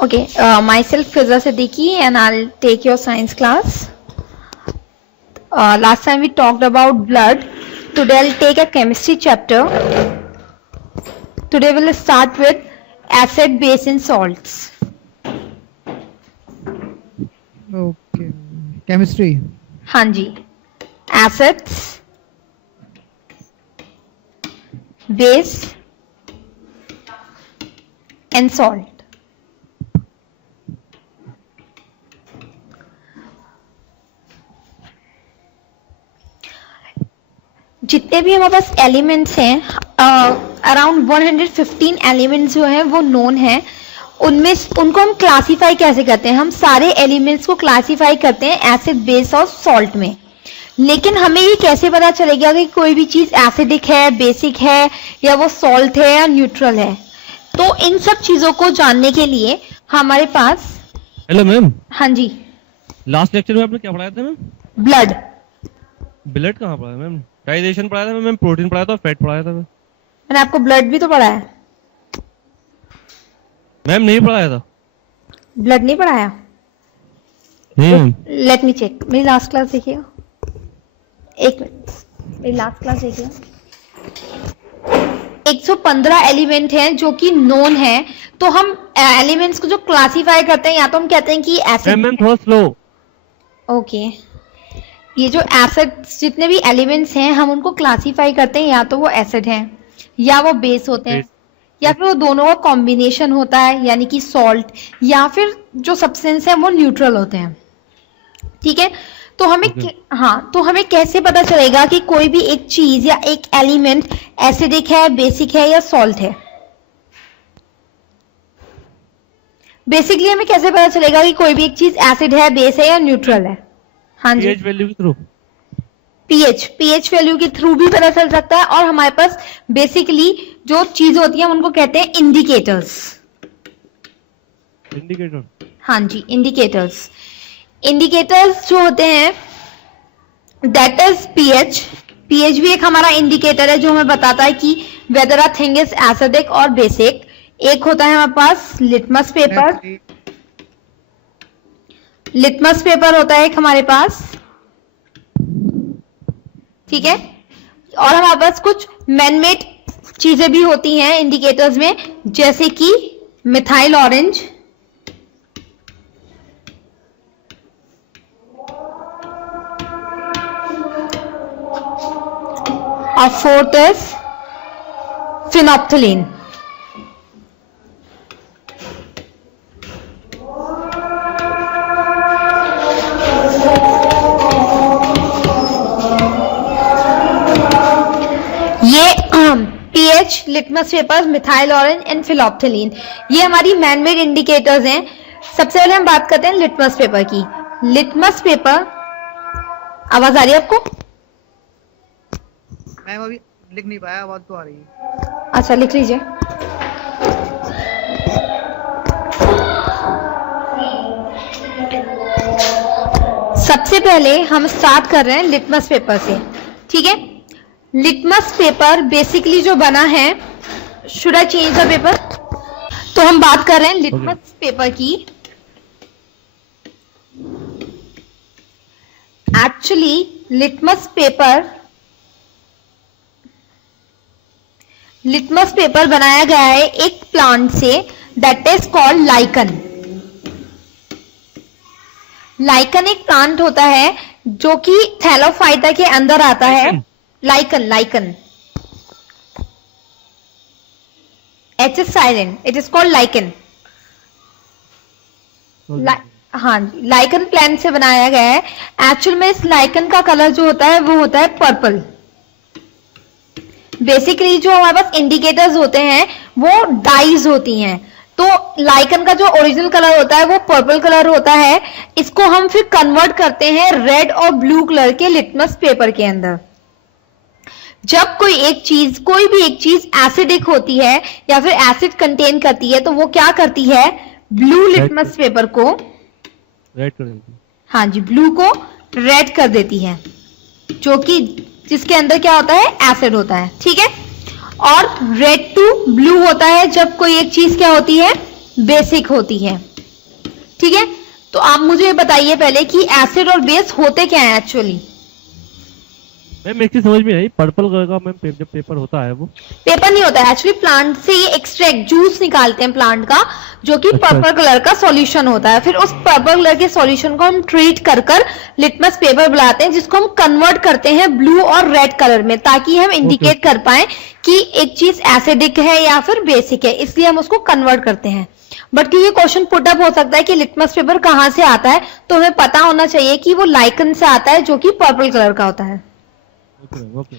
Okay, myself Fiza Siddiqui and I'll take your science class. Last time we talked about blood. Today I'll take a chemistry chapter. Today we'll start with acid, base and salts. Okay, chemistry. हाँ जी, acids, base and salt. जितने भी हमारे पास elements हैं, around 115 elements जो हैं वो known हैं. उनमें उनको हम क्लासिफाई कैसे करते हैं? हम सारे एलिमेंट्स को क्लासिफाई करते हैं एसिड, बेस और सॉल्ट में. लेकिन हमें ये कैसे पता चलेगा कि कोई भी चीज एसिडिक है, बेसिक है, या वो सॉल्ट है या न्यूट्रल है? तो इन सब चीजों को जानने के लिए हमारे पास. Hello ma'am. हाँ जी. लास्ट लेक्चर में आपने क्या पढ़ाया था मैम? ब्लड. ब्लड कहाँ पढ़ाया मैम? डाइजेशन पढ़ाया था मैम, प्रोटीन पढ़ाया था, फैट पढ़ाया था मैंने आपको ब्लड भी तो पढ़ाया मैम. नहीं पढ़ाया था. ब्लड नहीं पढ़ाया? Let me check. मेरी लास्ट क्लास देखिए, एक मिनट. मेरी लास्ट क्लास देखिए. 115 एलिमेंट हैं जो कि नोन है. तो हम एलिमेंट्स को जो क्लासिफाई करते हैं, या तो हम कहते हैं कि एसिड. मैम थोड़ा स्लो. ओके. ये जो एसिड, जितने भी एलिमेंट्स हैं हम उनको क्लासिफाई करते हैं, या तो वो एसिड हैं या वो बेस होते हैं, या फिर वो दोनों का कॉम्बिनेशन होता है यानी कि सॉल्ट, या फिर जो सब्सटेंस है वो न्यूट्रल होते हैं. ठीक है. तो हमें हाँ, तो हमें कैसे पता चलेगा कि कोई भी एक चीज या एक एलिमेंट एसिडिक है, बेसिक है या सॉल्ट है? बेसिकली हमें कैसे पता चलेगा कि कोई भी एक चीज एसिड है, बेस है या न्यूट्रल है? हाँ जी. पीएच वैल्यू के थ्रू. पीएच वैल्यू के थ्रू भी पता चल सकता है. और हमारे पास बेसिकली जो चीज होती है उनको कहते हैं इंडिकेटर्स. इंडिकेटर. हाँ जी, इंडिकेटर्स. इंडिकेटर्स जो होते हैं, दैट इज पीएच. पीएच भी एक हमारा इंडिकेटर है जो हमें बताता है कि weather a thing is acidic और बेसिक. एक होता है हमारे पास लिटमस पेपर. लिटमस पेपर होता है एक हमारे पास. ठीक है. और हमारे पास कुछ मैनमेड चीजें भी होती हैं इंडिकेटर्स में, जैसे कि मिथाइल ऑरेंज, और फोर्थ इज फिनोप्थिलीन. ये pH, litmus paper, methyl orange and phenolphthalein, ये हमारी मैनमेड इंडिकेटर्स हैं. सबसे पहले हम बात करते हैं लिटमस पेपर की. लिटमस पेपर, आवाज आ रही है आपको? मैं अभी लिख नहीं पाया, आवाज तो आ रही है. अच्छा, लिख लीजिए. सबसे पहले हम स्टार्ट कर रहे हैं लिटमस पेपर से. ठीक है. लिटमस पेपर बेसिकली जो बना है, should I change the paper? तो हम बात कर रहे हैं लिटमस पेपर की. एक्चुअली लिटमस पेपर बनाया गया है एक प्लांट से, that is called lichen. Lichen एक प्लांट होता है जो कि थैलोफाइटा के अंदर आता है. Lichen H is silent. It is called lichen. हाँ, लाइकन प्लांट से बनाया गया है. एक्चुअल में इस लाइकन का कलर जो होता है वो होता है पर्पल. बेसिकली जो हमारे पास इंडिकेटर्स होते हैं वो डाइज होती हैं. तो लाइकन का जो ओरिजिनल कलर होता है वो पर्पल कलर होता है. इसको हम फिर कन्वर्ट करते हैं रेड और ब्लू कलर के लिटमस पेपर के अंदर. जब कोई भी एक चीज एसिडिक होती है या फिर एसिड कंटेन करती है, तो वो क्या करती है? ब्लू लिटमस पेपर को रेड कर देती है. हाँ जी, ब्लू को रेड कर देती है, जो कि जिसके अंदर क्या होता है? एसिड होता है. ठीक है. और रेड टू ब्लू होता है जब कोई एक चीज क्या होती है? बेसिक होती है. ठीक है, तो आप मुझे ये बताइए पहले कि एसिड और बेस होते क्या है एक्चुअली। मैम एक चीज समझ में आई, पर्पल कलर का मैम जब पेपर होता है वो पेपर नहीं होता है एक्चुअली, प्लांट से ये एक्सट्रैक्ट जूस निकालते हैं प्लांट का, जो कि अच्छा। पर्पल कलर का सॉल्यूशन होता है। फिर उस पर्पल कलर के सॉल्यूशन को हम ट्रीट कर कर लिटमस पेपर बनाते हैं, जिसको हम कन्वर्ट करते हैं ब्लू और रेड कलर में, ताकि हम इंडिकेट कर पाए कि एक चीज एसिडिक है या फिर बेसिक है, इसलिए हम उसको कन्वर्ट करते हैं। बट क्योंकि क्वेश्चन पुट अप हो सकता है कि लिटमस पेपर कहाँ से आता है, तो हमें पता होना चाहिए कि वो लाइकन से आता है, जो कि पर्पल कलर का होता है। ओके।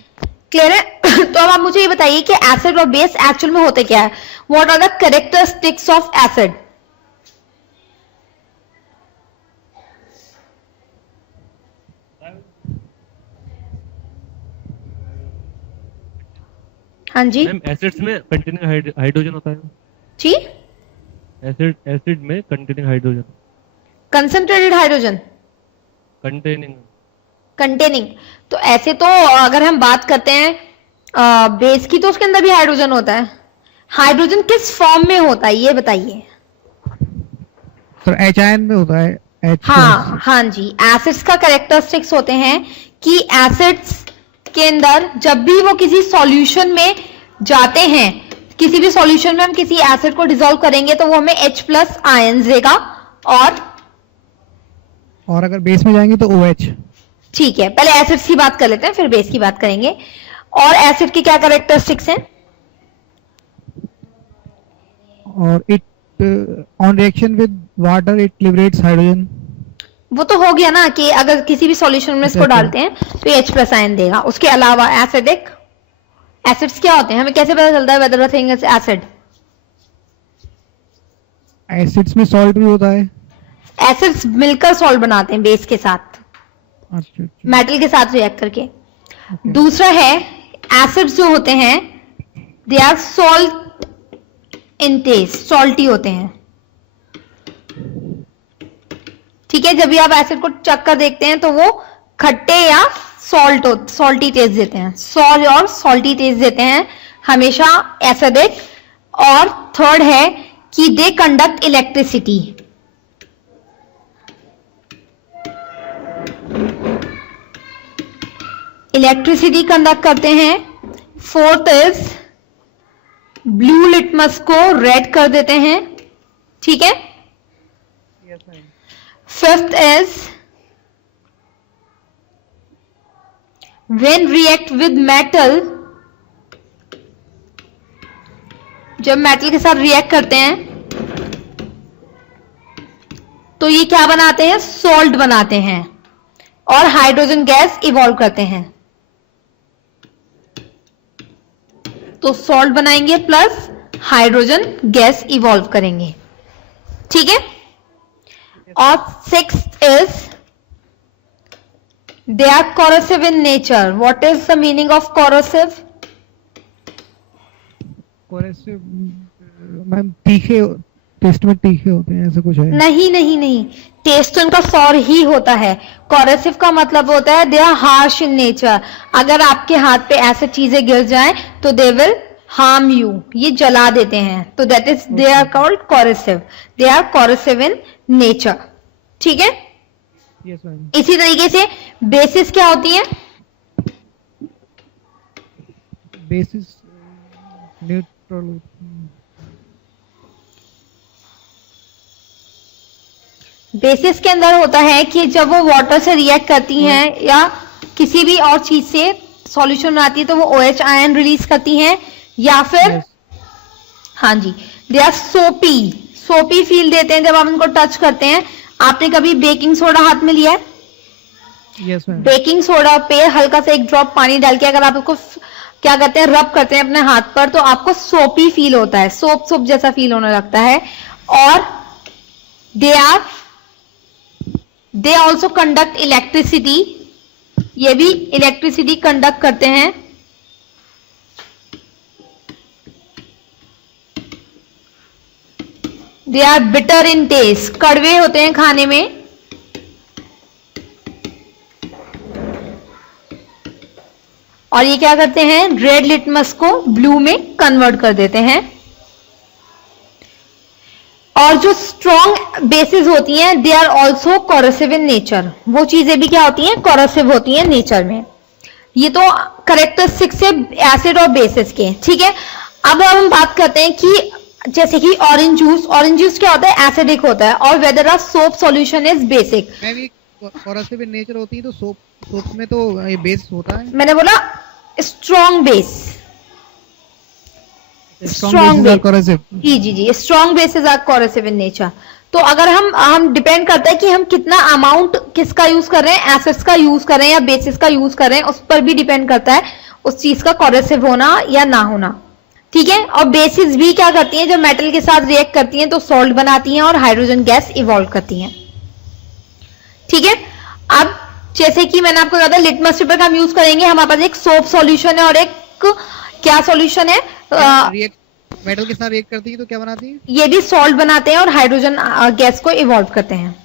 क्लियर है? तो अब आप मुझे ये बताइए कि एसिड और बेस एक्चुअल में होते क्या है। What are the characteristics of acid. हाँ जी मैम एसिड्स में कंटेनिंग हाइड्रोजन होता है। जी, एसिड में containing hydrogen, concentrated hydrogen containing. Containing. तो ऐसे तो अगर हम बात करते हैं बेस की, तो उसके अंदर भी हाइड्रोजन होता है। हाइड्रोजन किस फॉर्म में होता है ये बताइए। सर एच आयन में होता है, H+। हाँ जी, एसिड्स का कैरेक्टरिस्टिक्स होते हैं कि एसिड्स के अंदर जब भी वो किसी सॉल्यूशन में जाते हैं, किसी भी सॉल्यूशन में हम किसी एसिड को डिसॉल्व करेंगे तो वो हमें H+ आयंस देगा। और अगर बेस में जाएंगे तो OH। ठीक है, पहले एसिड्स की बात कर लेते हैं, फिर बेस की बात करेंगे। और एसिड की क्या कैरेक्टरिस्टिक्स हैं। और it on reaction with water it liberates hydrogen. वो तो हो गया ना कि अगर किसी भी सॉल्यूशन में इसको अच्छा। डालते हैं तो ये H+ आयन देगा। उसके अलावा एसिडिक एसिड्स क्या होते हैं, हमें कैसे पता चलता है weather a thing is acid. Acids में सॉल्ट भी होता है। एसिड्स मिलकर सॉल्ट बनाते हैं बेस के साथ, अच्छा। मेटल के साथ रिएक्ट करके। दूसरा है एसिड्स जो होते हैं they are salt in taste, salty होते हैं। ठीक है, जब भी आप एसिड को चख कर देखते हैं तो वो खट्टे या सॉल्टी टेस्ट देते हैं, सॉल्ट और सॉल्टी टेस्ट देते हैं हमेशा एसिडिक। और थर्ड है कि they conduct electricity. Electricity conduct करते हैं। फोर्थ इज ब्लू लिटमस को रेड कर देते हैं। ठीक है, fifth is when react with metal, जब मेटल के साथ रिएक्ट करते हैं तो ये क्या बनाते हैं, सॉल्ट बनाते हैं और हाइड्रोजन गैस इवॉल्व करते हैं। तो सॉल्ट बनाएंगे प्लस हाइड्रोजन गैस इवॉल्व करेंगे। ठीक है, और sixth is they are corrosive in nature. What is the meaning of corrosive? Corrosive ma'am तीखे, टेस्ट में तीखे होते हैं, ऐसा कुछ है। नहीं, टेस्ट उनका सॉर ही होता है। कॉरेसिव का मतलब होता है they are harsh in nature. अगर आपके हाथ पे ऐसे चीजें गिर जाएं तो दे विल हार्म यू, ये जला देते हैं। तो that is they are called corrosive, they are corrosive in nature. ठीक है, यस मैम। इसी तरीके से बेसिस क्या होती है, बेसिस न्यूट्रल। बेसिस के अंदर होता है कि जब वो वाटर से रिएक्ट करती हैं या किसी भी और चीज से सॉल्यूशन बनाती है तो वो OH आयन रिलीज करती हैं, या फिर हाँ जी दे आर सोपी फील देते हैं जब आप उनको टच करते हैं। आपने कभी बेकिंग सोडा हाथ में लिया है? Yes ma'am. बेकिंग सोडा पे हल्का सा एक ड्रॉप पानी डाल के अगर आप उसको क्या करते हैं, रब करते हैं अपने हाथ पर, तो आपको सोपी फील होता है, सोप जैसा फील होने लगता है। और दे ऑल्सो कंडक्ट इलेक्ट्रिसिटी, ये भी इलेक्ट्रिसिटी कंडक्ट करते हैं। They are bitter in taste, कड़वे होते हैं खाने में। और ये क्या करते हैं, रेड लिटमस को ब्लू में कन्वर्ट कर देते हैं। और जो स्ट्रॉन्ग बेसिस होती हैं they are also corrosive in nature, वो चीजें भी क्या होती हैं, कोरोसिव होती हैं नेचर में। ये तो करेक्टरिस्टिक्स है एसिड और बेसिस के, ठीक है। अब हम बात करते हैं कि जैसे कि ऑरेंज जूस क्या होता है, एसिडिक होता है, और weather a soap solution is basic. मैं भी कोरोसिव इन नेचर होती है तो सोप में तो ये बेस होता है। मैंने बोला strong base, strong base corrosive. जी strong bases are corrosive in nature. तो अगर हम डिपेंड करता है कि हम कितना अमाउंट किसका यूज कर रहे हैं, एसिड्स का यूज कर रहे हैं या बेसिस का यूज कर रहे हैं, उस पर भी डिपेंड करता है उस चीज का कोरोसिव होना या ना होना, ठीक है। और बेसिस भी क्या करती हैं, जब मेटल के साथ रिएक्ट करती हैं तो सॉल्ट बनाती हैं और हाइड्रोजन गैस इवॉल्व करती हैं, ठीक है। अब जैसे कि मैंने आपको कहा था लिटमस पेपर का हम यूज करेंगे, हमारे पास एक सोप सॉल्यूशन है और एक क्या सॉल्यूशन है, मेटल के साथ रिएक्ट करती है तो क्या बनाती है, ये भी सॉल्ट बनाते हैं और हाइड्रोजन गैस को इवॉल्व करते हैं,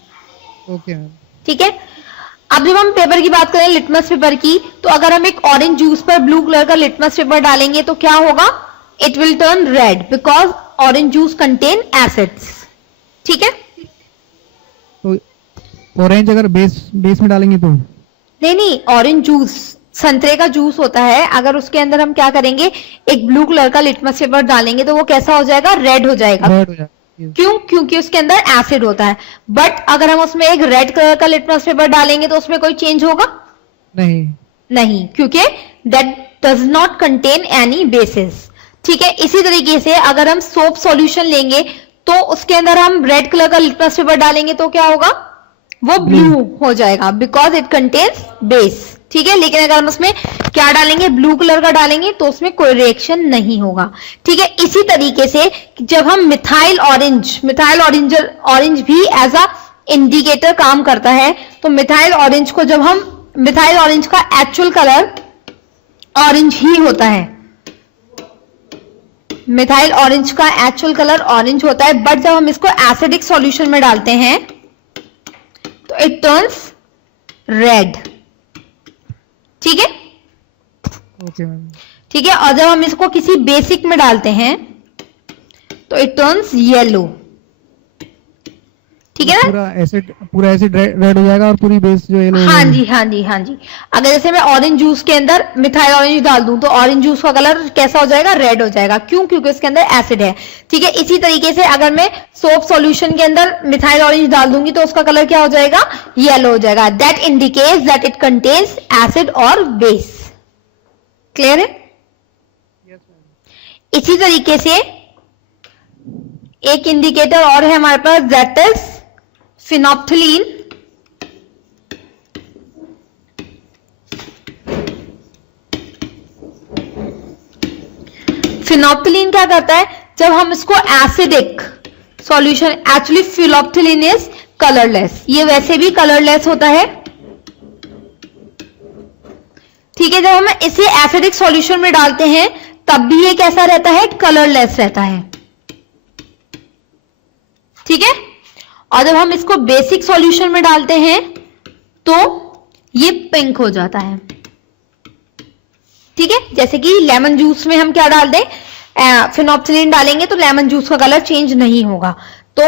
ओके मैम, ठीक है। अब जब हम पेपर की बात करें लिटमस पेपर की, तो अगर हम एक ऑरेंज जूस पर ब्लू कलर का लिटमस पेपर डालेंगे तो क्या होगा, it will turn red because orange juice contain acids, ठीक है। तो ऑरेंज अगर बेस में डालेंगे तो नहीं, ऑरेंज जूस संतरे का जूस होता है, अगर उसके अंदर हम क्या करेंगे, एक ब्लू कलर का लिटमस पेपर डालेंगे तो वो कैसा हो जाएगा, रेड हो जाएगा। क्यों, क्योंकि उसके अंदर एसिड होता है। बट अगर हम उसमें एक रेड कलर का लिटमस पेपर डालेंगे तो उसमें कोई चेंज होगा नहीं, क्योंकि that does not contain any basis, ठीक है। इसी तरीके से अगर हम सोप सॉल्यूशन लेंगे तो उसके अंदर हम रेड कलर का लिटमस पेपर डालेंगे तो क्या होगा, वो ब्लू हो जाएगा बिकॉज इट कंटेन्स बेस, ठीक है। लेकिन अगर हम उसमें क्या डालेंगे, ब्लू कलर का डालेंगे तो उसमें कोई रिएक्शन नहीं होगा, ठीक है। इसी तरीके से जब हम मिथाइल ऑरेंज भी एज अ इंडिकेटर काम करता है, तो मिथाइल ऑरेंज का एक्चुअल कलर ऑरेंज ही होता है, मिथाइल ऑरेंज का एक्चुअल कलर ऑरेंज होता है। बट जब हम इसको एसिडिक सॉल्यूशन में डालते हैं तो इट टर्न्स रेड, ठीक है, ओके मैम, ठीक है। और जब हम इसको किसी बेसिक में डालते हैं तो इट टर्न्स येलो, ठीक है ना। पूरा एसिड रेड हो जाएगा और पूरी बेस जो येलो। हाँ जी। अगर जैसे मैं ऑरेंज जूस के अंदर मिथाइल ऑरेंज डाल दूं तो ऑरेंज जूस का कलर कैसा हो जाएगा, रेड हो जाएगा। क्यों, क्योंकि उसके अंदर एसिड है, ठीक है। इसी तरीके से अगर मैं सोप सॉल्यूशन के अंदर मिथाइल ऑरेंज डाल दूंगी तो उसका कलर क्या हो जाएगा, येलो हो जाएगा। That indicates that it contains acid और बेस। क्लियर है? इसी तरीके से एक इंडिकेटर और है हमारे पास, दैट इज फिनोप्थिलीन। फिनोप्थिलीन क्या करता है, जब हम इसको acidic solution, actually phenolphthalein is colourless, ये वैसे भी कलरलेस होता है, ठीक है। जब हम इसे एसिडिक सॉल्यूशन में डालते हैं तब भी ये कैसा रहता है, कलरलेस रहता है, ठीक है। और जब हम इसको बेसिक सॉल्यूशन में डालते हैं तो ये पिंक हो जाता है, ठीक है। जैसे कि लेमन जूस में हम क्या डाल दें, फिनोप्थिलीन डालेंगे तो लेमन जूस का कलर चेंज नहीं होगा, तो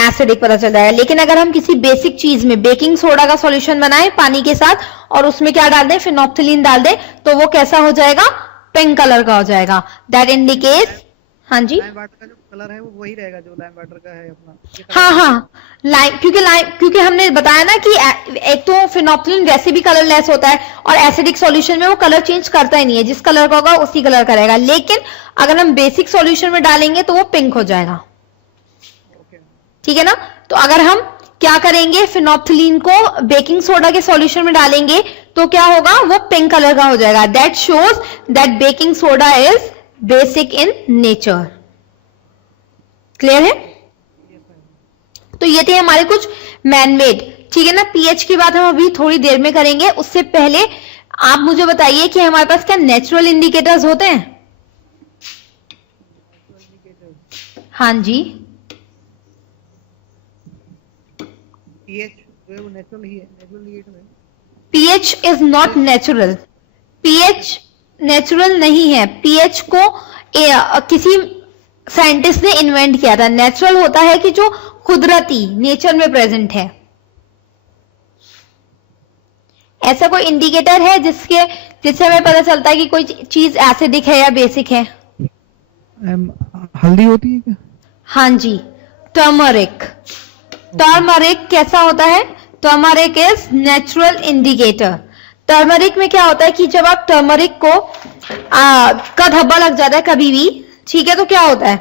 एसिडिक पता चल जाएगा। लेकिन अगर हम किसी बेसिक चीज में बेकिंग सोडा का सॉल्यूशन बनाएं पानी के साथ और उसमें क्या डाल दें, फिनोप्थिलीन डाल दें, तो वो कैसा हो जाएगा, पिंक कलर का हो जाएगा। दैट इंडिकेट्स, हाँ जी, लाइम वाटर का जो कलर है वो वही रहेगा जो लाइम वाटर का है अपना। हाँ, क्योंकि हमने बताया ना कि एक तो फिनोप्थिलीन वैसे भी कलरलेस होता है और एसिडिक सॉल्यूशन में वो कलर चेंज करता ही नहीं है, जिस कलर का होगा उसी कलर का रहेगा। लेकिन अगर हम बेसिक सॉल्यूशन में डालेंगे तो वो पिंक हो जाएगा, ठीक है ना। तो अगर हम क्या करेंगे, फिनोप्थिलीन को बेकिंग सोडा के सॉल्यूशन में डालेंगे तो क्या होगा, वो पिंक कलर का हो जाएगा। That shows that baking soda is basic in nature. Clear है? तो ये थे हमारे कुछ मैनमेड, ठीक है ना। पीएच की बात हम अभी थोड़ी देर में करेंगे, उससे पहले आप मुझे बताइए कि हमारे पास क्या नेचुरल इंडिकेटर्स होते हैं? हाँ जी, पीएच जो है वो नेचुरल ही है, नेचुरल इंडिकेटर है। PH is not natural, pH natural नहीं है। पीएच को किसी साइंटिस्ट ने इन्वेंट किया था। नेचुरल होता है कि जो कुदरती नेचर में प्रेजेंट है। ऐसा कोई इंडिकेटर है जिससे हमें पता चलता है कि कोई चीज एसिडिक है या बेसिक है? हल्दी होती है क्या? हाँ जी, टर्मरिक। टर्मरिक कैसा होता है? Turmeric is natural indicator. Turmeric में क्या होता है कि जब आप टर्मरिक को का धब्बा लग जाता है कभी भी, ठीक है, तो क्या होता है,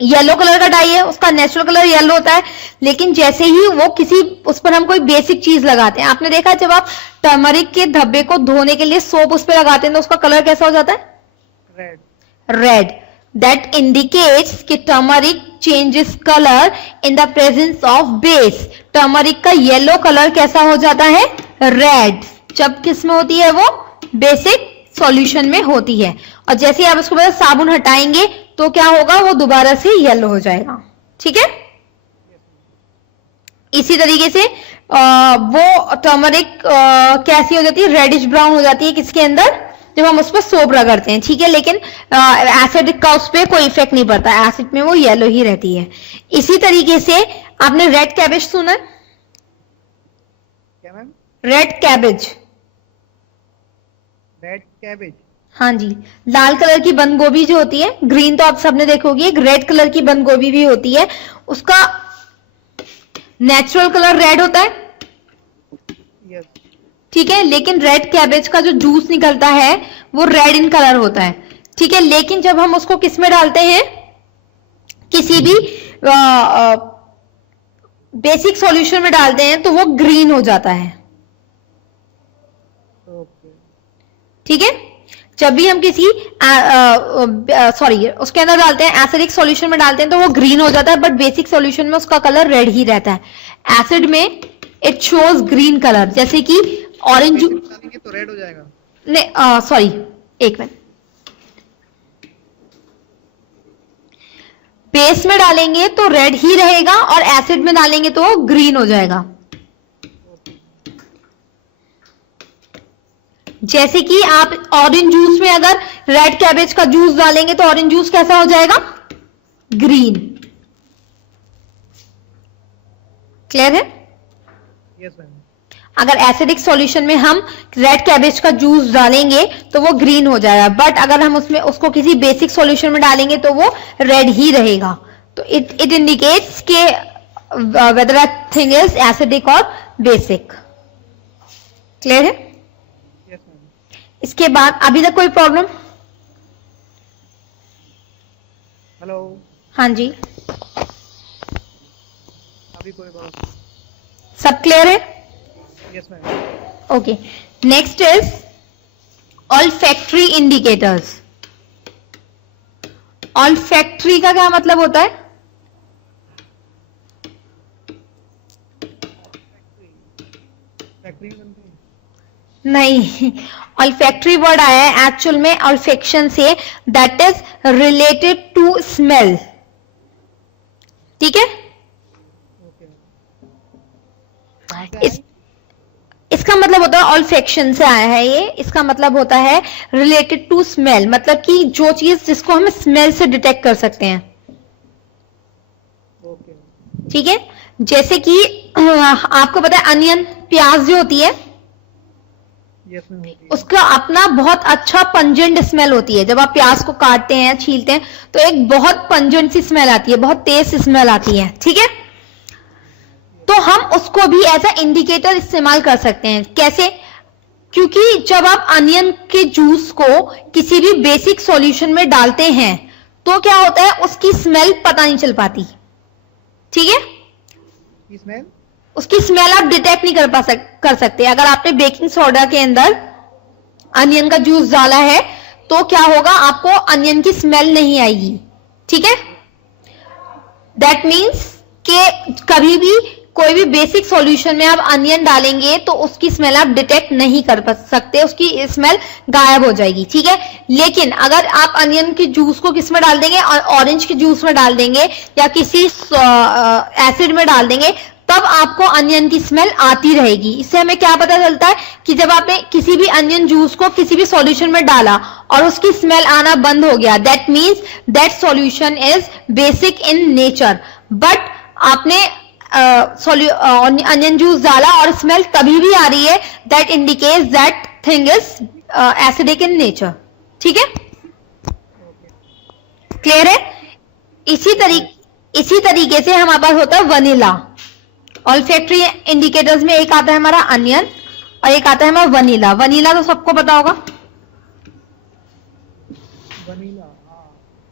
येलो कलर का डाई है, उसका नेचुरल कलर येलो होता है, लेकिन जैसे ही वो किसी उस पर हम कोई बेसिक चीज लगाते हैं, आपने देखा जब आप टर्मरिक के धब्बे को धोने के लिए सोप उस पर लगाते हैं तो उसका कलर कैसा हो जाता है? रेड। रेड। दैट इंडिकेट्स कि turmeric changes colour in the presence of base. Turmeric का येलो कलर कैसा हो जाता है? रेड। जब किस में होती है वो? बेसिक सॉल्यूशन में होती है। और जैसे ही आप उसके बाद साबुन हटाएंगे तो क्या होगा? वो दोबारा से येलो हो जाएगा। ठीक है, इसी तरीके से वो टर्मरिक कैसी हो जाती है? रेडिश ब्राउन हो जाती है किसके अंदर? जब हम उस पर सोप रगड़ते हैं। ठीक है, लेकिन एसिड का उस पर कोई इफेक्ट नहीं पड़ता, एसिड में वो येलो ही रहती है। इसी तरीके से आपने रेड कैबेज सुना है? क्या ma'am? Red cabbage. Red cabbage? हाँ जी, लाल कलर की बंद गोभी जो होती है, ग्रीन तो आप सबने देखोगे, एक रेड कलर की बंद गोभी भी होती है, उसका नेचुरल कलर रेड होता है। यस। ठीक है, लेकिन रेड कैबेज का जो जूस निकलता है वो रेड इन कलर होता है। ठीक है, लेकिन जब हम उसको किस में डालते हैं? किसी भी बेसिक सॉल्यूशन में डालते हैं तो वो ग्रीन हो जाता है। ठीक है, जब भी हम किसी उसके अंदर डालते हैं, एसिडिक सॉल्यूशन में डालते हैं तो वो ग्रीन हो जाता है, बट बेसिक सॉल्यूशन में उसका कलर रेड ही रहता है। एसिड में इट शोज ग्रीन कलर, जैसे कि ऑरेंज डालेंगे तो रेड हो जाएगा। नहीं, सॉरी, एक मिनट। बेस में डालेंगे तो रेड ही रहेगा और एसिड में डालेंगे तो ग्रीन हो जाएगा। जैसे कि आप ऑरेंज जूस में अगर रेड कैबेज का जूस डालेंगे तो ऑरेंज जूस कैसा हो जाएगा? ग्रीन। क्लियर है? Yes ma'am. अगर एसिडिक सॉल्यूशन में हम रेड कैबेज का जूस डालेंगे तो वो ग्रीन हो जाएगा, बट अगर हम उसको किसी बेसिक सॉल्यूशन में डालेंगे तो वो रेड ही रहेगा। तो इट इंडिकेट्स के weather a thing is acidic और बेसिक। क्लियर है? Yes ma'am. इसके बाद अभी तक कोई प्रॉब्लम? हेलो। हाँ जी, अभी कोई बात? सब क्लियर है? Yes ma'am. Okay, next is olfactory indicators. Olfactory का क्या मतलब होता है? फैक्ट्री बनती है? नहीं, ऑल्फैक्टरी वर्ड आया है एक्चुअल में ऑल्फेक्शन से, that is related to smell. ठीक है, इसका मतलब होता है ऑल्फेक्शन से आया है ये। इसका मतलब होता है रिलेटेड टू स्मेल, मतलब कि जो चीज जिसको हम स्मेल से डिटेक्ट कर सकते हैं। ठीक है, जैसे कि आपको पता है अनियन, प्याज जो होती है, उसका अपना बहुत अच्छा पंजेंट स्मेल होती है। जब आप प्याज को काटते हैं, छीलते हैं तो एक बहुत पंजेंट सी स्मेल आती है, बहुत तेज स्मेल आती है। ठीक है, तो हम उसको भी एज अ इंडिकेटर इस्तेमाल कर सकते हैं। कैसे? क्योंकि जब आप अनियन के जूस को किसी भी बेसिक सॉल्यूशन में डालते हैं तो क्या होता है, उसकी स्मेल पता नहीं चल पाती। ठीक है, स्मेल, उसकी स्मेल आप डिटेक्ट नहीं कर सकते। अगर आपने बेकिंग सोडा के अंदर अनियन का जूस डाला है तो क्या होगा, आपको अनियन की स्मेल नहीं आएगी। ठीक है, दैट मीन्स कि कभी भी कोई भी बेसिक सॉल्यूशन में आप अनियन डालेंगे तो उसकी स्मेल आप डिटेक्ट नहीं कर सकते, उसकी स्मेल गायब हो जाएगी। ठीक है, लेकिन अगर आप अनियन के जूस को किस में डाल देंगे, ऑरेंज के जूस में डाल देंगे या किसी एसिड में डाल देंगे तब आपको अनियन की स्मेल आती रहेगी। इससे हमें क्या पता चलता है कि जब आपने किसी भी अनियन जूस को किसी भी सॉल्यूशन में डाला और उसकी स्मेल आना बंद हो गया, that means that solution is basic in nature. But आपने अनियन जूस डाला और स्मेल तभी भी आ रही है, that indicates that thing is acidic in nature. ठीक है, क्लियर है? इसी तरीके से हमारे पास होता है वनीला। ऑल्फैक्टरी इंडिकेटर्स में एक आता है हमारा अनियन और एक आता है हमारा वनीला। वनीला तो सबको पता होगा,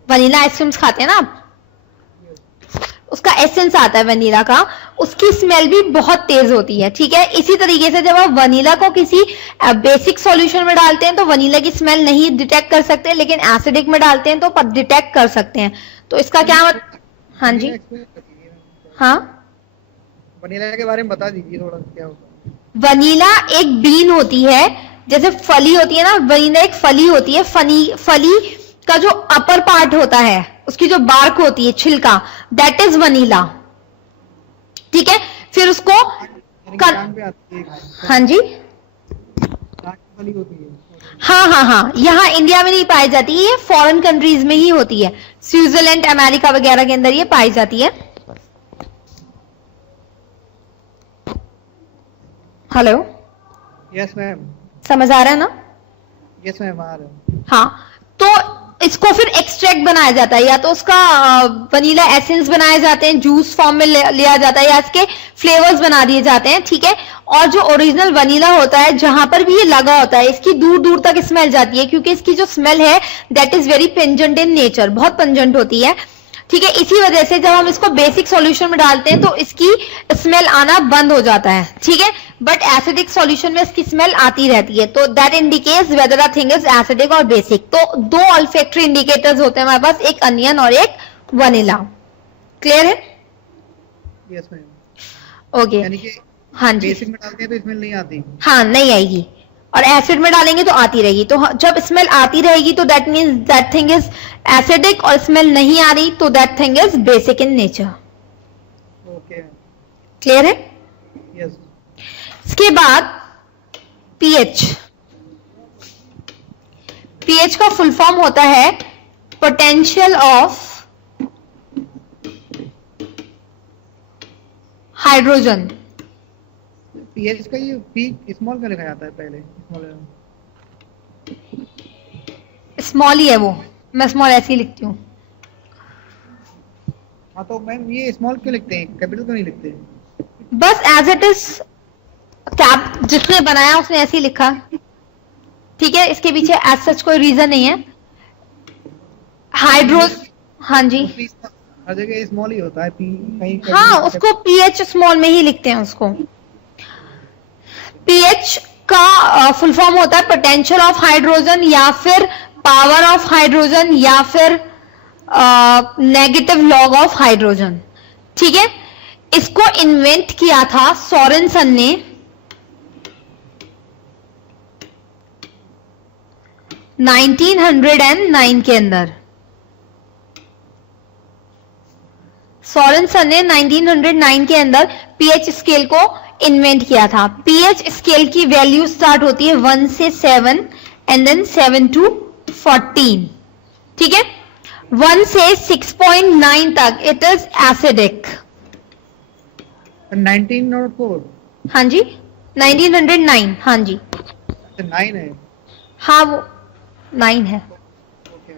वनीला आइसक्रीम्स खाते हैं ना आप, उसका एसेंस आता है वनीला का, उसकी स्मेल भी बहुत तेज होती है। ठीक है, इसी तरीके से जब आप वनीला को किसी बेसिक सॉल्यूशन में डालते हैं तो वनीला की स्मेल नहीं डिटेक्ट कर सकते, लेकिन एसिडिक में डालते हैं तो डिटेक्ट कर सकते हैं। तो इसका क्या हाँ जी, हाँ, वनीला के बारे में बता दीजिए थोड़ा, क्या होता है? वनीला एक बीन होती है, जैसे फली होती है ना, वनीला एक फली होती है। फली का जो अपर पार्ट होता है, उसकी जो बार्क होती है, छिलका, दैट इज वनीला। ठीक है, फिर उसको हाँ जी, हाँ, यहाँ इंडिया में नहीं पाई जाती, ये फॉरेन कंट्रीज में ही होती है, स्विट्जरलैंड, अमेरिका वगैरह के अंदर ये पाई जाती है। हेलो, यस मैम, समझ आ रहा है ना? यस मैम, आ रहा है। हाँ, तो इसको फिर एक्सट्रैक्ट बनाया जाता है, या तो उसका वनीला एसेंस बनाए जाते हैं, जूस फॉर्म में लिया जाता है, या इसके फ्लेवर्स बना दिए जाते हैं। ठीक है, और जो ओरिजिनल वनीला होता है, जहां पर भी ये लगा होता है, इसकी दूर दूर तक स्मेल जाती है, क्योंकि इसकी जो स्मेल है that is very pungent in nature, बहुत पंजेंट होती है। ठीक है, इसी वजह से जब हम इसको बेसिक सॉल्यूशन में डालते हैं तो इसकी स्मेल आना बंद हो जाता है। ठीक है, बट एसिडिक सॉल्यूशन में इसकी स्मेल आती रहती है, तो that indicates weather a thing is acidic और बेसिक। तो दो ऑल्फैक्टरी इंडिकेटर्स होते हैं हमारे पास, एक अनियन और एक वनीला। क्लियर है? Yes ma'am. ओके, यानी कि हाँ जी, बेसिक में डालते हैं तो स्मेल नहीं आती। हाँ, नहीं आएगी, और एसिड में डालेंगे तो आती रहेगी। तो जब स्मेल आती रहेगी तो that means that thing is acidic, और स्मेल नहीं आ रही तो that thing is basic in nature. Okay, clear है? यस। इसके बाद पीएच। पीएच का फुल फॉर्म होता है पोटेंशियल ऑफ हाइड्रोजन। पीएच का ये पी स्मॉल का लिखा जाता है पहले, स्मॉल ही है वो, मैं स्मॉल ऐसे ही लिखती हूँ। हाँ, तो मैम ये स्मॉल क्यों लिखते हैं, कैपिटल क्यों नहीं लिखते? बस एज इट इज, कैप जिसने बनाया उसने ऐसे ही लिखा। ठीक है, इसके पीछे एज सच कोई रीजन नहीं है। हाँ जी, हर जगह स्मॉल ही होता है, पी कहीं हाँ, उसको पीएच स्मॉल में ही लिखते हैं उसको। पीएच का फुल फॉर्म होता है पोटेंशियल ऑफ हाइड्रोजन, या फिर पावर ऑफ हाइड्रोजन, या फिर नेगेटिव लॉग ऑफ हाइड्रोजन। ठीक है, इसको इन्वेंट किया था सोरेनसन ने 1909 के अंदर। सोरेनसन ने 1909 के अंदर पीएच स्केल को इन्वेंट किया था। पीएच स्केल की वैल्यू स्टार्ट होती है 1 से 7 एंड देन 7 to 14। ठीक है, 1 से 6.9 तक इट इज एसिडिक। 1904। हाँ जी, 1909। हाँ जी, 9 है। हाँ, वो 9 है। ओके,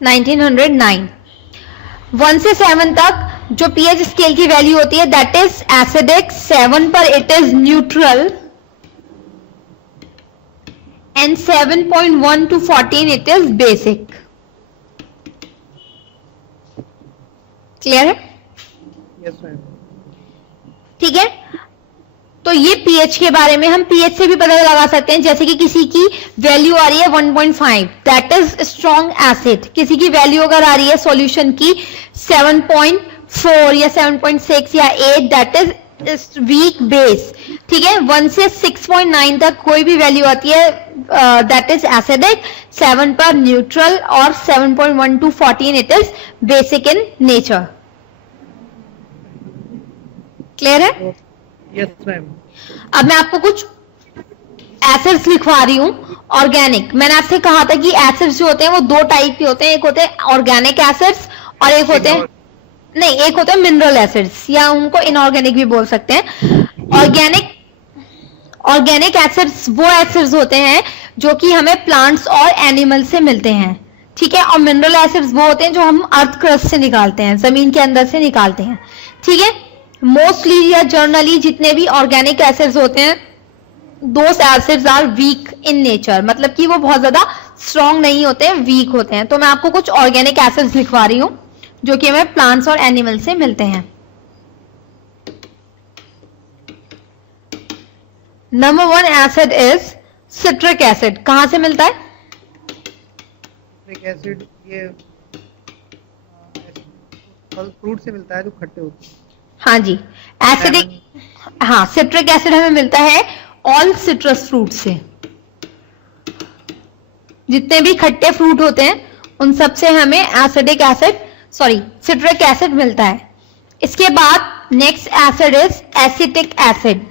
1909। 1 से 7 तक जो पीएच स्केल की वैल्यू होती है दैट इज एसिडिक, 7 पर it is neutral, and 7.1 to 14 it is basic. Clear है? Yes ma'am. ठीक है, तो ये पीएच के बारे में, हम पीएच से भी पता लगा सकते हैं। जैसे कि किसी की वैल्यू आ रही है 1.5, दैट इज स्ट्रॉन्ग एसिड। किसी की वैल्यू अगर आ रही है सॉल्यूशन की 7.4 या 7.6 या 8, दैट इज वीक बेस। ठीक है, 1 से 6.9 तक कोई भी वैल्यू आती है दैट इज एसिडिक, 7 पर न्यूट्रल और 7.1 to 14 it is basic in nature. Clear है? Yes ma'am. अब मैं आपको कुछ एसिड्स लिखवा रही हूं ऑर्गेनिक। मैंने आपसे कहा था कि एसिड्स जो होते हैं वो दो टाइप के होते हैं, एक होते हैं ऑर्गेनिक एसिड्स और एक होते हैं नहीं, एक होते हैं मिनरल एसिड्स या उनको इनऑर्गेनिक भी बोल सकते हैं। ऑर्गेनिक एसिड्स वो एसिड्स होते हैं जो कि हमें प्लांट्स और एनिमल से मिलते हैं, ठीक है। और मिनरल एसिड्स वो होते हैं जो हम अर्थ क्रस्ट से निकालते हैं, जमीन के अंदर से निकालते हैं, ठीक है। मोस्टली या जनरली जितने भी ऑर्गेनिक एसिड्स होते हैं, those acids are weak in nature, मतलब कि वो बहुत ज्यादा स्ट्रॉन्ग नहीं होते हैं, वीक होते हैं। तो मैं आपको कुछ ऑर्गेनिक एसिड्स लिखवा रही हूं जो कि हमें प्लांट्स और एनिमल से मिलते हैं। Number 1 acid is citric acid. कहां से मिलता है? सिट्रिक एसिड ये फल फ्रूट से मिलता है जो खट्टे होते हैं। हाँ जी, एसिडिक, हाँ, सिट्रिक एसिड हमें मिलता है ऑल सिट्रस फ्रूट से। जितने भी खट्टे फ्रूट होते हैं उन सब से हमें acidic acid, sorry, citric acid मिलता है। इसके बाद next acid is acetic acid.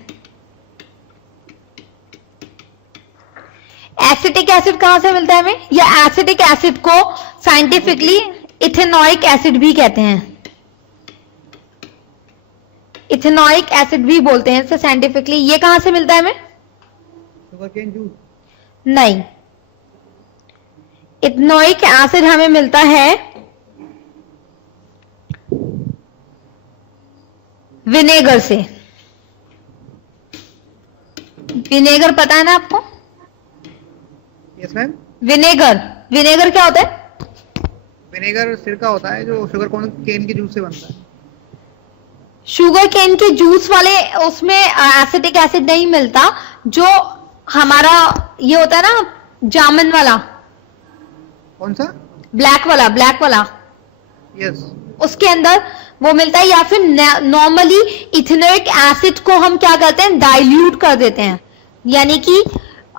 Acetic acid कहां से मिलता है हमें? या एसिटिक एसिड को साइंटिफिकली इथेनॉइक एसिड भी कहते हैं, इथेनॉइक एसिड भी बोलते हैं इसे साइंटिफिकली। ये कहां से मिलता है हमें? Sugarcane juice? नहीं, इथेनॉइक एसिड हमें मिलता है विनेगर से। विनेगर पता है ना आपको? Yes ma'am. विनेगर, विनेगर क्या होता है? विनेगर सिरका होता है जो शुगर केन के जूस से बनता है। शुगर केन के जूस वाले उसमें एसिटिक एसिड नहीं मिलता। जो हमारा ये होता है ना जामुन वाला, कौन सा? ब्लैक वाला, ब्लैक वाला, यस, उसके अंदर वो मिलता है। या फिर नॉर्मली इथेनोइक एसिड को हम क्या करते हैं, डाइल्यूट कर देते हैं। यानी कि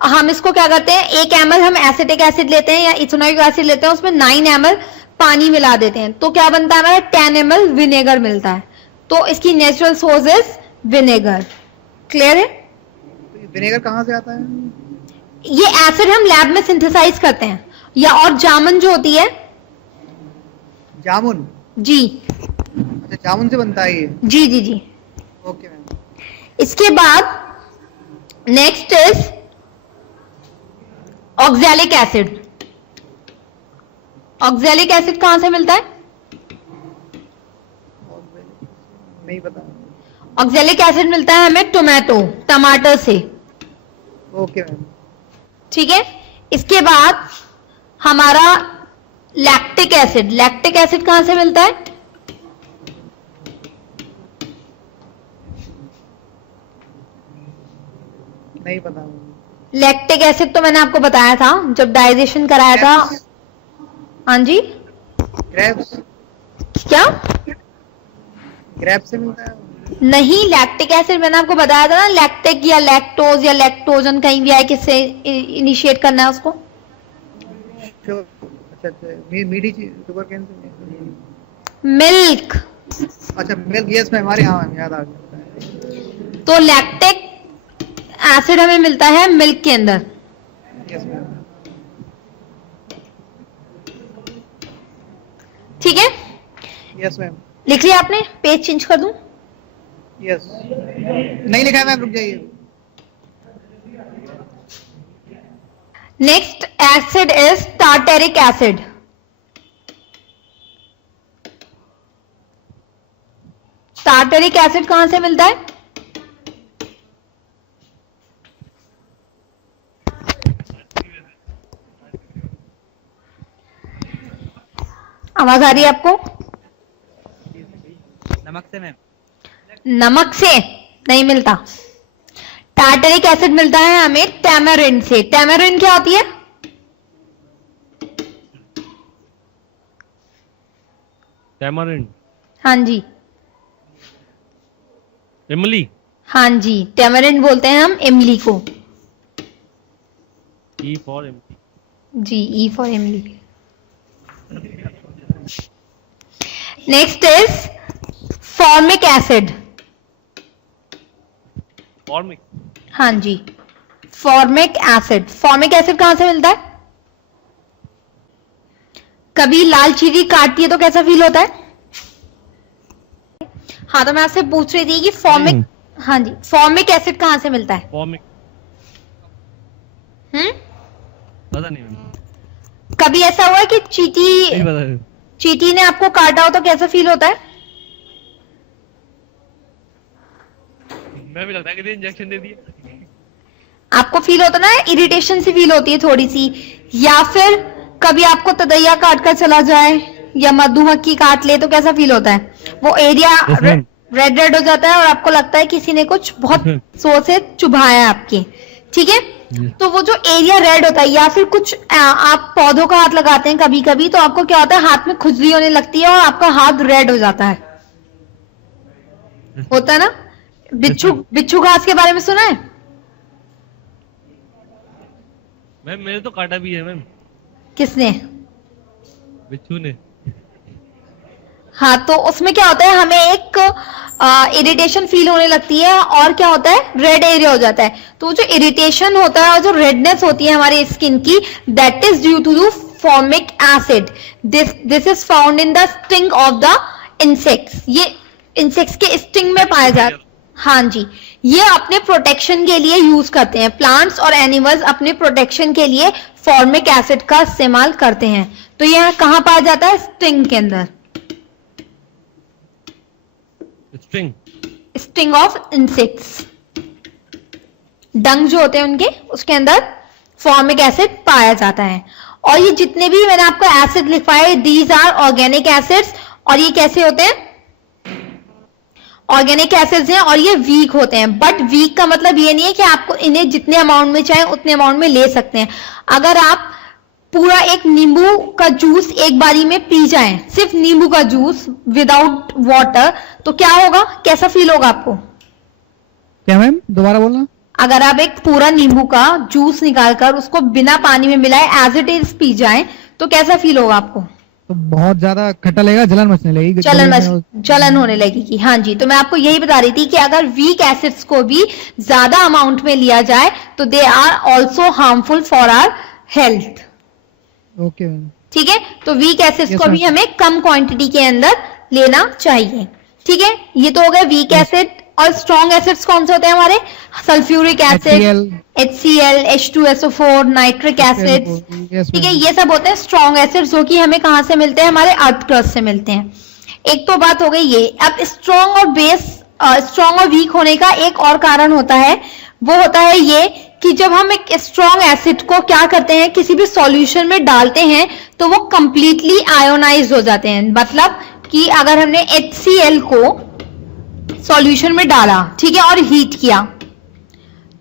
हम इसको क्या करते हैं, 1 ml हम एसिटिक एसिड लेते हैं या इथेनोइक एसिड लेते हैं, उसमें 9 ml पानी मिला देते हैं, तो क्या बनता है हमारा 10 ml विनेगर मिलता है। तो इसकी natural source is vinegar. Clear है? विनेगर कहाँ से आता है? ये एसिड हम लैब में सिंथेसाइज करते हैं। या और जामुन जो होती है, जामुन? जी अच्छा, जामुन से बनता है ये? जी जी जी। Okay ma'am. इसके बाद next is oxalic acid. Oxalic acid कहां से मिलता है? नहीं पता। ऑक्सैलिक एसिड मिलता है हमें टमाटर से। Okay ma'am. ठीक है। इसके बाद हमारा लैक्टिक एसिड। लैक्टिक एसिड कहां से मिलता है? नहीं पता। लैक्टिक एसिड तो मैंने आपको बताया था जब डाइजेशन कराया था। हाँ जी, ग्रेप्स? क्या? ग्रेप्स से मिलता है? नहीं, लैक्टिक एसिड मैंने आपको बताया था ना, लैक्टिक या लैक्टोज या लैक्टोजन कहीं भी आए, किससे इनिशिएट करना है उसको? अच्छा, मीठी शुगर केन से? मिल्क। अच्छा, मिल्क, यस मैम, हमारे यहाँ मैम याद आ गया। तो लैक्टिक एसिड हमें मिलता है मिल्क के अंदर। Yes ma'am. ठीक है, यस मैम। लिख लिया आपने? पेज चेंज कर दूं? यस, नहीं लिखा है मैम, रुक जाइए। Next acid is tartaric acid. Tartaric acid कहां से मिलता है? आवाज आ रही है आपको? नमक से मैम। नमक से नहीं मिलता। टार्टरिक एसिड मिलता है हमें टैमरिन से। टैमरिन क्या होती है? टैमरिंड? हाँ जी, इमली? हाँ जी, टेमरिंड बोलते हैं हम इमली को। E for empty. जी, ई फॉर इमली। Next is formic acid. Formic. हाँ जी, फॉर्मिक एसिड। फॉर्मिक एसिड कहां से मिलता है? कभी लाल चीनी काटती है तो कैसा फील होता है? हाँ, तो मैं आपसे पूछ रही थी कि फॉर्मिक, हाँ जी, फॉर्मिक एसिड कहां से मिलता है? Formic. पता नहीं मैम। कभी ऐसा हुआ है कि चींटी नहीं पता। चींटी ने आपको काटा हो तो कैसा फील होता है? मैं भी लगता है कि इंजेक्शन दे दिया। आपको फील होता ना, इरिटेशन सी फील होती है थोड़ी सी, या फिर कभी आपको तदैया काट कर चला जाए या मधुमक्खी काट ले तो कैसा फील होता है? वो area Yes, ma'am. Red red हो जाता है और आपको लगता है किसी ने कुछ बहुत जोर से चुभाया है आपके, ठीक है? तो वो जो एरिया रेड होता है, या फिर कुछ आप पौधों का हाथ लगाते हैं कभी कभी, तो आपको क्या होता है, हाथ में खुजली होने लगती है और आपका हाथ रेड हो जाता है, होता है ना? बिच्छू घास के बारे में सुना है? मैम मेरे तो काटा भी है मैम, किसने? बिच्छू ने। हाँ, तो उसमें क्या होता है, हमें एक इरिटेशन फील होने लगती है और क्या होता है, रेड एरिया हो जाता है। तो जो इरिटेशन होता है और जो रेडनेस होती है हमारी स्किन की, that is due to formic acid. This is found in the sting of the insects. ये इंसेक्ट्स के स्टिंग में पाया जाता है। हाँ जी, ये अपने प्रोटेक्शन के लिए यूज करते हैं। प्लांट्स और एनिमल्स अपने प्रोटेक्शन के लिए फॉर्मिक एसिड का इस्तेमाल करते हैं। तो यह कहाँ पाया जाता है? स्टिंग के अंदर, स्टिंग ऑफ इंसेक्ट्स। डंग जो होते हैं उनके, उसके अंदर फॉर्मिक एसिड पाया जाता है। और ये जितने भी मैंने आपको एसिड लिखवाए, दीज आर ऑर्गेनिक एसिड्स। और ये कैसे होते हैं? ऑर्गेनिक एसिड्स हैं और ये वीक होते हैं। बट वीक का मतलब ये नहीं है कि आपको इन्हें जितने अमाउंट में चाहे उतने अमाउंट में ले सकते हैं। अगर आप पूरा एक नींबू का जूस एक बारी में पी जाएं, सिर्फ नींबू का जूस विदाउट वाटर, तो क्या होगा, कैसा फील होगा आपको? क्या मैम, दोबारा बोलना? अगर आप एक पूरा नींबू का जूस निकालकर उसको बिना पानी में मिलाए एज इट इज पी जाएं, तो कैसा फील होगा आपको? तो बहुत ज्यादा खट्टा लगेगा, जलन मचने लगेगी, जलन होने लगेगी। हाँ जी, तो मैं आपको यही बता रही थी कि अगर वीक एसिड्स को भी ज्यादा अमाउंट में लिया जाए तो they are also harmful for our health. Okay ma'am, ठीक है, तो वीक एसिड्स Yes, को भी ma'am. हमें कम क्वांटिटी के अंदर लेना चाहिए। ठीक है, ये तो हो गया वीक एसिड। और स्ट्रॉन्ग एसिड्स कौन से होते हैं हमारे? Sulphuric acid, HCl, H2SO4, nitric acid. ठीक है, ये सब होते हैं स्ट्रॉन्ग एसिड्स, जो कि हमें कहां से मिलते हैं? हमारे अर्थ क्रस्ट से मिलते हैं। एक तो बात हो गई ये। अब स्ट्रॉन्ग और स्ट्रॉन्ग और वीक होने का एक और कारण होता है, वो होता है ये कि जब हम एक स्ट्रॉन्ग एसिड को क्या करते हैं, किसी भी सॉल्यूशन में डालते हैं तो वो कंप्लीटली आयोनाइज हो जाते हैं। मतलब कि अगर हमने HCl को सॉल्यूशन में डाला, ठीक है, और हीट किया,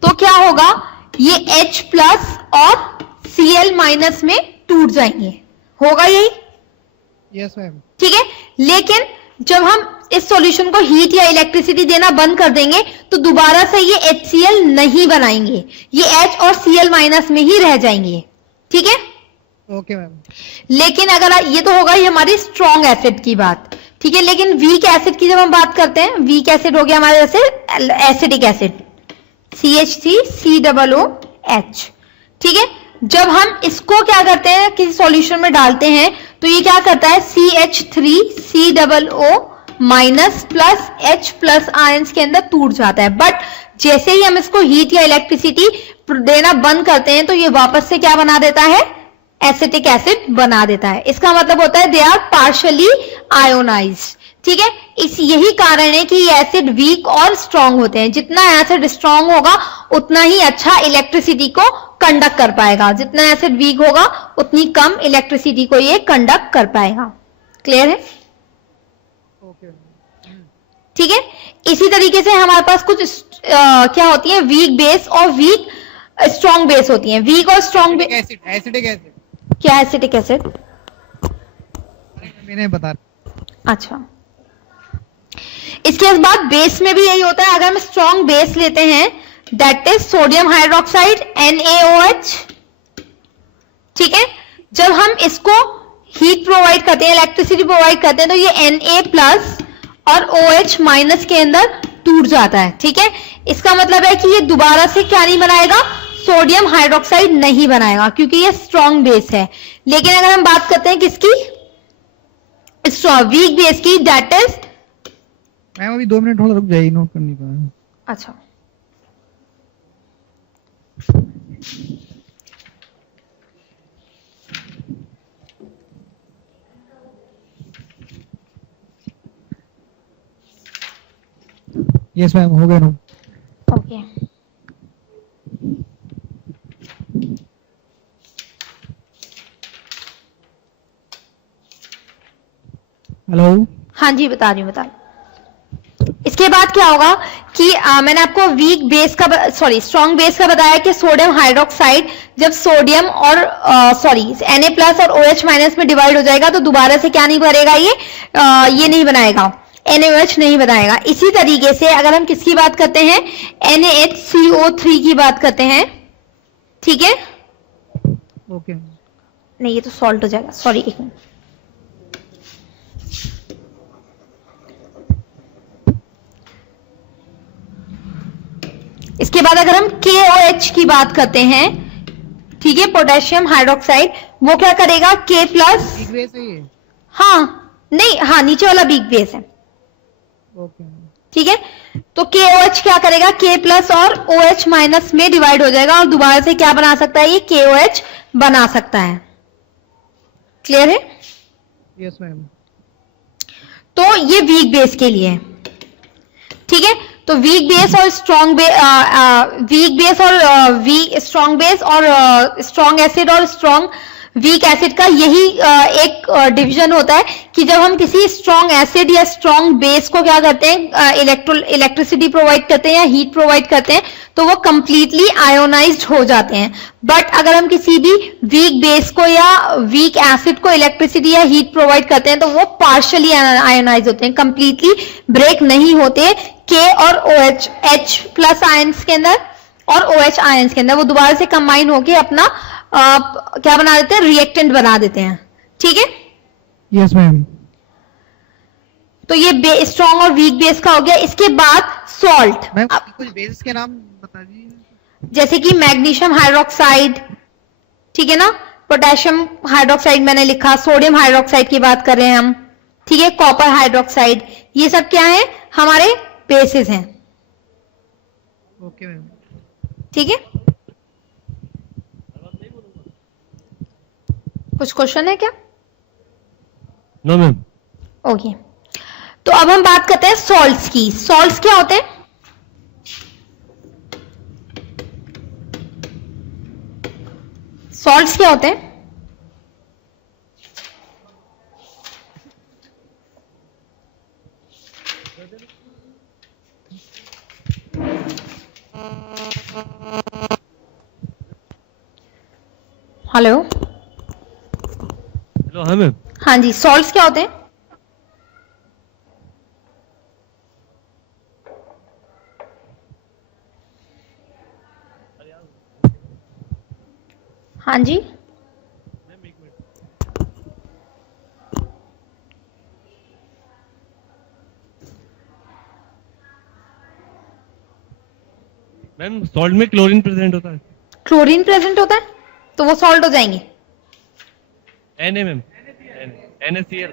तो क्या होगा, ये H प्लस और Cl माइनस में टूट जाएंगे, होगा यही? Yes ma'am. ठीक है, लेकिन जब हम इस सॉल्यूशन को हीट या इलेक्ट्रिसिटी देना बंद कर देंगे तो दोबारा से ये HCl नहीं बनाएंगे, ये H और Cl माइनस में ही रह जाएंगे। ठीक है, ओके मैम। लेकिन अगर ये तो होगा ये हमारी स्ट्रॉन्ग एसिड की बात, ठीक है। लेकिन वीक एसिड की जब हम बात करते हैं, वीक एसिड हो गया हमारे जैसे एसिडिक एसिड CH3COOH, ठीक है। जब हम इसको क्या करते हैं, किसी सॉल्यूशन में डालते हैं, तो ये क्या करता है, CH3COO minus plus H plus ions के अंदर टूट जाता है। बट जैसे ही हम इसको हीट या इलेक्ट्रिसिटी देना बंद करते हैं तो ये वापस से क्या बना देता है, एसिटिक एसिड बना देता है। इसका मतलब होता है दे आर पार्शियली आयोनाइज्ड। ठीक है, इस यही कारण है कि ये एसिड वीक और स्ट्रांग होते हैं। जितना एसिड स्ट्रांग होगा उतना ही अच्छा इलेक्ट्रिसिटी को कंडक्ट कर पाएगा, जितना एसिड वीक होगा उतनी कम इलेक्ट्रिसिटी को ये कंडक्ट कर पाएगा। क्लियर है? ठीक है, इसी तरीके से हमारे पास कुछ क्या होती है, वीक बेस और वीक स्ट्रांग बेस होती हैं। वीक और स्ट्रांग बेस, एसिडिक एसिड क्या एसिटिक एसिड? मैंने बता। अच्छा, इसके बाद बेस में भी यही होता है। अगर हम स्ट्रॉन्ग बेस लेते हैं that is sodium hydroxide NaOH, ठीक है। जब हम इसको हीट प्रोवाइड करते हैं, इलेक्ट्रिसिटी प्रोवाइड करते हैं, तो ये Na+ और OH- के अंदर टूट जाता है, ठीक है। इसका मतलब है कि ये दोबारा से क्या नहीं बनाएगा, सोडियम हाइड्रोक्साइड नहीं बनाएगा, क्योंकि ये स्ट्रॉन्ग बेस है। लेकिन अगर हम बात करते हैं किसकी, वीक बेस की, दैट इज, मैम अभी 2 मिनट थोड़ा रुक जाइए, नोट करने का। अच्छा, यस मैम, हो गया नोट। ओके। हेलो। हाँ जी, बता रही हूँ। इसके बाद क्या होगा कि मैंने आपको वीक बेस का, स्ट्रॉन्ग बेस का बताया कि सोडियम हाइड्रोक्साइड जब सोडियम और Na+ और OH- में डिवाइड हो जाएगा तो दोबारा से क्या नहीं भरेगा, ये नहीं बनाएगा, NaOH नहीं बनाएगा। इसी तरीके से अगर हम किसकी बात करते हैं, NaHCO3 की बात करते हैं, ठीक है। ओके। नहीं, ये तो सॉल्ट हो जाएगा, सॉरी, एक मिनट। इसके बाद अगर हम KOH की बात करते हैं, ठीक है, पोटेशियम हाइड्रोक्साइड, वो क्या करेगा, K+, बिग बेस है ये? हाँ, नहीं, हाँ, नीचे वाला बिग बेस है, ओके। ठीक है। तो KOH क्या करेगा, K+ और OH- में डिवाइड हो जाएगा और दोबारा से क्या बना सकता है, ये KOH बना सकता है। क्लियर है? Yes ma'am. तो ये वीक बेस के लिए, ठीक है। तो वीक बेस और स्ट्रॉन्ग बेस और स्ट्रॉन्ग एसिड और स्ट्रॉन्ग वीक एसिड का यही एक डिवीजन होता है कि जब हम किसी स्ट्रॉन्ग एसिड या स्ट्रॉन्ग बेस को क्या करते हैं, इलेक्ट्रिसिटी प्रोवाइड करते हैं या हीट प्रोवाइड करते हैं, तो वो कंप्लीटली आयोनाइज्ड हो जाते हैं। बट अगर हम किसी भी वीक बेस को या वीक एसिड को इलेक्ट्रिसिटी या हीट प्रोवाइड करते हैं तो वो पार्शियली आयोनाइज होते हैं, कंप्लीटली ब्रेक नहीं होते। K और OH, H+ आयंस के अंदर और OH आयंस के अंदर वो दोबारा से कंबाइन होके अपना क्या बना देते हैं, रिएक्टेंट बना देते हैं, ठीक है। Yes ma'am. तो ये स्ट्रॉन्ग और वीक बेस का हो गया। इसके बाद सॉल्ट, मैम कुछ बेस के नाम बता दीजिए। जैसे कि मैग्नीशियम हाइड्रोक्साइड, ठीक है ना, पोटेशियम हाइड्रोक्साइड मैंने लिखा, सोडियम हाइड्रोक्साइड की बात कर रहे हैं हम, ठीक है, कॉपर हाइड्रोक्साइड, ये सब क्या है, हमारे बेसिस हैं। Okay ma'am. ठीक है, कुछ क्वेश्चन है क्या? No ma'am. ओके, तो अब हम बात करते हैं सॉल्ट्स की। सॉल्ट्स क्या होते हैं? सॉल्ट्स क्या होते हैं? हेलो, हेलो, हाँ मैम। हाँ जी, सॉल्ट्स क्या होते हैं? हाँ जी, मैम सॉल्ट में क्लोरीन प्रेजेंट होता है। क्लोरीन प्रेजेंट होता है तो वो सॉल्ट हो जाएंगे। Na ma'am, NaCl।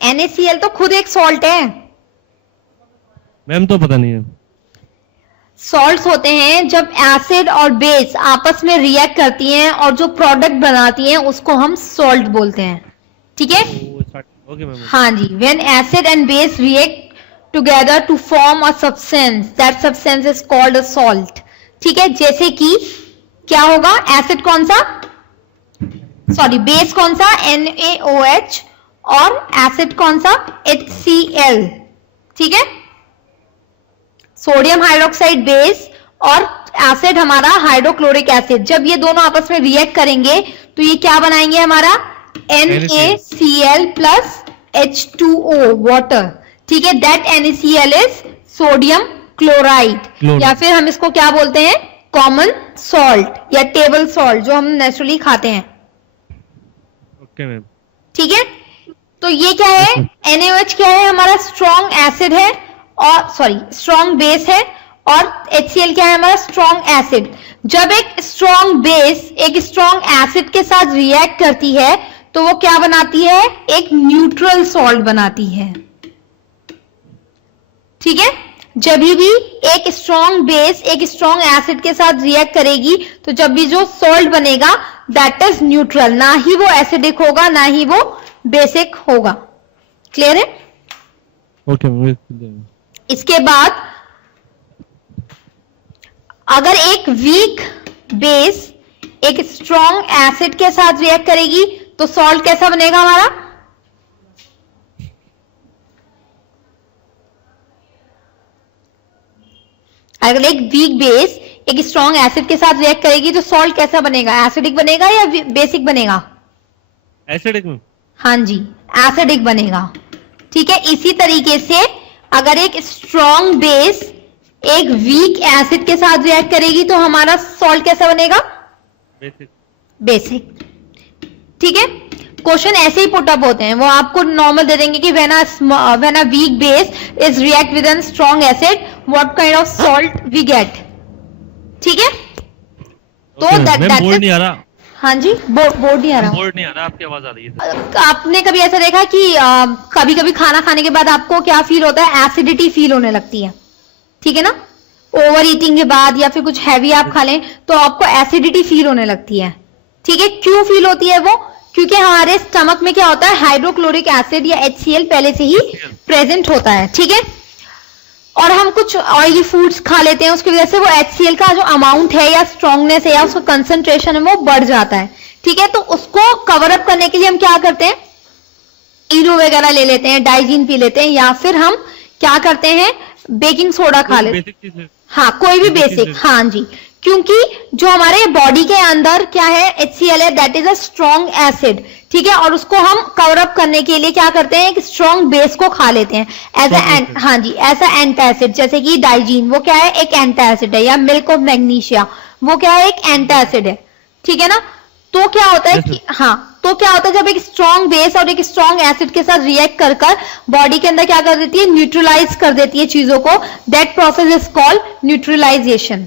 NaCl तो खुद एक सॉल्ट है। मैम तो पता नहीं है। सॉल्ट्स होते हैं जब एसिड और बेस आपस में रिएक्ट करती हैं और जो प्रोडक्ट बनाती हैं उसको हम सॉल्ट बोलते हैं, ठीक है। Okay ma'am. हाँ जी, when acid and base react together to form a substance, that substance is called a salt, ठीक है। जैसे कि क्या होगा, एसिड कौन सा, बेस कौन सा, NaOH, और एसिड कौन सा, HCl, ठीक है। सोडियम हाइड्रोक्साइड बेस और एसिड हमारा हाइड्रोक्लोरिक एसिड, जब ये दोनों आपस में रिएक्ट करेंगे तो ये क्या बनाएंगे, हमारा NaCl+ H2O वाटर, ठीक है, that NaCl is sodium chloride, या फिर हम इसको क्या बोलते हैं, कॉमन सॉल्ट या टेबल सॉल्ट, जो हम नेचुरली खाते हैं। Okay ma'am. ठीक है, तो ये क्या है, NaOH क्या है, हमारा स्ट्रॉन्ग एसिड है, और सॉरी स्ट्रॉन्ग बेस है, और HCl क्या है, हमारा स्ट्रॉन्ग एसिड। जब एक स्ट्रॉन्ग बेस एक स्ट्रॉन्ग एसिड के साथ रिएक्ट करती है तो वो क्या बनाती है, एक न्यूट्रल सॉल्ट बनाती है। ठीक है, जब भी एक स्ट्रॉन्ग बेस एक स्ट्रॉन्ग एसिड के साथ रिएक्ट करेगी तो जब भी जो सॉल्ट बनेगा दैट इज न्यूट्रल, ना ही वो एसिडिक होगा ना ही वो बेसिक होगा। क्लियर है? Okay ma'am. इसके बाद अगर एक वीक बेस एक स्ट्रॉन्ग एसिड के साथ रिएक्ट करेगी तो सॉल्ट कैसा बनेगा हमारा, अगर एक वीक बेस एक स्ट्रॉन्ग एसिड के साथ रिएक्ट करेगी तो सॉल्ट कैसा बनेगा, एसिडिक बनेगा या बेसिक बनेगा? एसिडिक में। हाँ जी, एसिडिक बनेगा। ठीक है, इसी तरीके से अगर एक स्ट्रॉन्ग बेस एक वीक एसिड के साथ रिएक्ट करेगी तो हमारा सॉल्ट कैसा बनेगा, बेसिक। बेसिक। ठीक है, क्वेश्चन ऐसे ही पुट अप होते हैं, वो आपको नॉर्मल दे देंगे कि when a weak base is react with an strong acid what kind of salt we get. ठीक है, तो दैट बोर्ड नहीं आ रहा। हाँ जी, बोर्ड नहीं आ रहा, बोर्ड नहीं आ रहा, आपकी आवाज आ रही है। आपने कभी ऐसा देखा कि कभी कभी खाना खाने के बाद आपको क्या फील होता है, एसिडिटी फील होने लगती है। ठीक है ना, ओवर ईटिंग के बाद या फिर कुछ हैवी आप खा लें तो आपको एसिडिटी फील होने लगती है। ठीक है, क्यों फील होती है वो, क्योंकि हमारे स्टमक में क्या होता है, हाइड्रोक्लोरिक एसिड या HCl पहले से ही प्रेजेंट होता है। ठीक है, और हम कुछ ऑयली फूड्स खा लेते हैं, उसकी वजह से वो HCl का जो अमाउंट है या स्ट्रॉन्गनेस है या उसका कंसंट्रेशन है वो बढ़ जाता है। ठीक है, तो उसको कवर अप करने के लिए हम क्या करते हैं, इनो वगैरह ले लेते हैं, डाइजीन पी लेते हैं, या फिर हम क्या करते हैं, बेकिंग सोडा खा लेते हैं। हाँ, कोई भी बेसिक, हाँ जी, क्योंकि जो हमारे बॉडी के अंदर क्या है, HCl है, that is a strong acid. ठीक है, और उसको हम कवर अप करने के लिए क्या करते हैं, एक स्ट्रॉन्ग बेस को खा लेते हैं एज ए, हाँ जी, एज ए एंटासिड। जैसे कि डाइजीन वो क्या है, एक एंटासिड है, या मिल्क ऑफ मैग्नीशिया वो क्या है, एक एंटासिड है। ठीक है ना, तो क्या होता है कि हाँ, तो क्या होता है जब एक स्ट्रॉन्ग बेस और एक स्ट्रॉन्ग एसिड के साथ रिएक्ट कर बॉडी के अंदर क्या कर देती है, न्यूट्रलाइज कर देती है चीजों को, that process is called neutralisation.